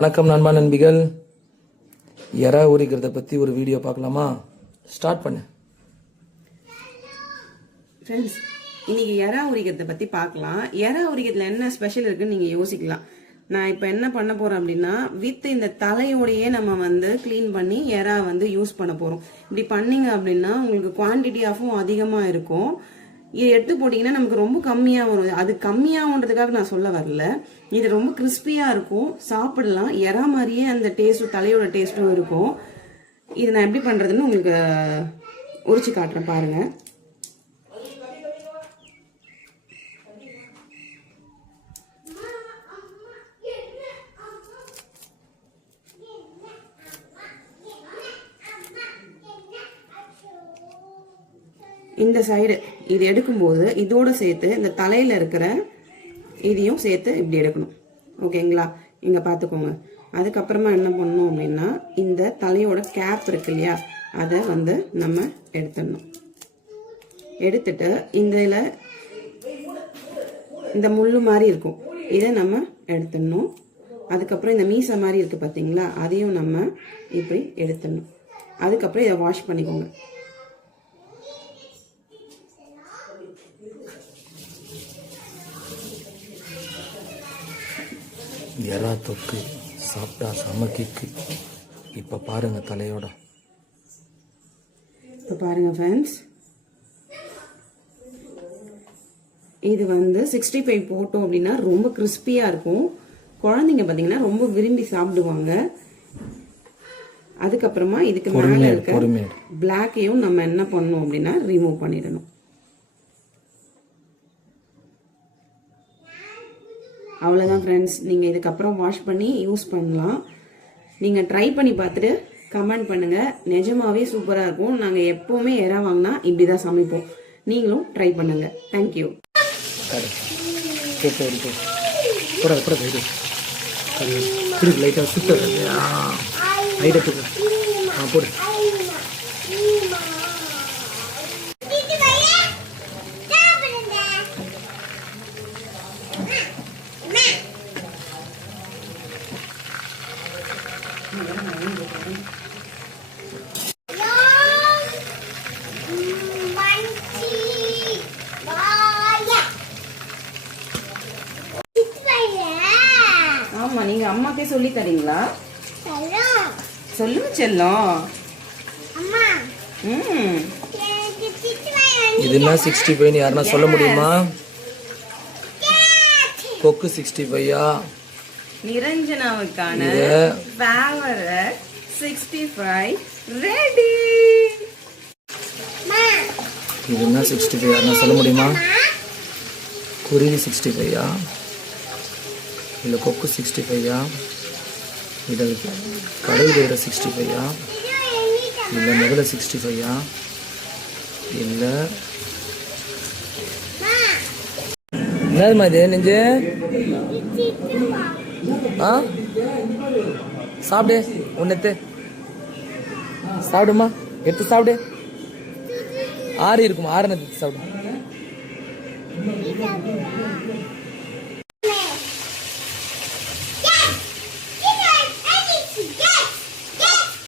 வணக்கம் நண்பா நண்பிகள். எறா உரிக்கிறத பற்றி ஒரு வீடியோ பார்க்கலாமா? ஸ்டார்ட் பண்ணு ஃப்ரெண்ட்ஸ். இன்னைக்கு எறா உரிக்கிறத பற்றி பார்க்கலாம். எறா உரிக்கிறதுல என்ன ஸ்பெஷல் இருக்குன்னு நீங்கள் யோசிக்கலாம். நான் இப்போ என்ன பண்ண போகிறேன் அப்படின்னா, வித் இந்த தலையோடையே நம்ம க்ளீன் பண்ணி எறா யூஸ் பண்ண போகிறோம். இப்படி பண்ணீங்க அப்படின்னா உங்களுக்கு குவான்டிட்டி ஆஃபும் அதிகமாக இருக்கும். இது எடுத்து போட்டிங்கன்னா நமக்கு ரொம்ப கம்மியாக வரும். அது கம்மியாகுன்றதுக்காக நான் சொல்ல வரல. இது ரொம்ப கிறிஸ்பியாக இருக்கும், சாப்பிடலாம். எறா மாதிரியே அந்த டேஸ்ட்டும் தலையோட டேஸ்ட்டும் இருக்கும். இது நான் எப்படி பண்ணுறதுன்னு உங்களுக்கு உரிச்சு காட்டுறேன் பாருங்கள். இந்த சைடு இது எடுக்கும்போது இதோட சேர்த்து இந்த தலையில இருக்கிற இதையும் சேர்த்து இப்படி எடுக்கணும். ஓகேங்களா? இங்க பார்த்துக்கோங்க. அதுக்கப்புறமா என்ன பண்ணணும் அப்படின்னா, இந்த தலையோட கேப் இருக்கு இல்லையா, அதை நம்ம எடுத்துடணும். எடுத்துட்டு இந்த முள்ளு மாதிரி இருக்கும், இதை நம்ம எடுத்துடணும். அதுக்கப்புறம் இந்த மீசை மாதிரி இருக்கு பார்த்தீங்களா, அதையும் நம்ம இப்படி எடுத்துடணும். அதுக்கப்புறம் இதை வாஷ் பண்ணிக்கோங்க. எறா தொக்கு சாப்பிட்டா சமக்கிக்கு. இப்போ பாருங்க தலையோட. இப்போ பாருங்க ஃப்ரெண்ட்ஸ், இது 65 போட்டோம் அப்படின்னா ரொம்ப கிறிஸ்பியாக இருக்கும். குழந்தைங்க பார்த்தீங்கன்னா ரொம்ப விரும்பி சாப்பிடுவாங்க. அதுக்கப்புறமா இதுக்கு மேலே இருக்க பிளாக்கையும் நம்ம என்ன பண்ணணும் அப்படின்னா ரிமூவ் பண்ணிடணும். அவ்வளோதான் ஃப்ரெண்ட்ஸ். நீங்கள் இதுக்கப்புறம் வாஷ் பண்ணி யூஸ் பண்ணலாம். நீங்கள் ட்ரை பண்ணி பார்த்துட்டு கமெண்ட் பண்ணுங்கள். நிஜமாவே சூப்பராக இருக்கும். நாங்கள் எப்போவுமே எறா வாங்கினா இப்படி தான் சமைப்போம். நீங்களும் ட்ரை பண்ணுங்கள். தேங்க்யூ. லைட்டாக சுத்தம் போடு. ஆமா, நீங்க அம்மாக்கே சொல்லி தரீங்களா? சொல்லுங்க செல்லம். இதுனா 65 யாருன்னா சொல்ல முடியுமா? கொக்கு 65 நிரஞ்சனாவுக்கான ஃபேவரட் 65 ரெடி. இதுனா 65 யாருன்னா சொல்ல முடியுமா? குருவி 65 இல்லை கொக்கு 65 இதில் கடல் வேற 65 இல்லை முதல்ல 65 இல்லை என்னது மாதிரி நெஞ்சு? சாப்பிடு, ஒன்று சாப்பிடுமா, எடுத்து சாப்பிடு. ஆறு இருக்குமா, ஆறு எடுத்து சாப்பிடு.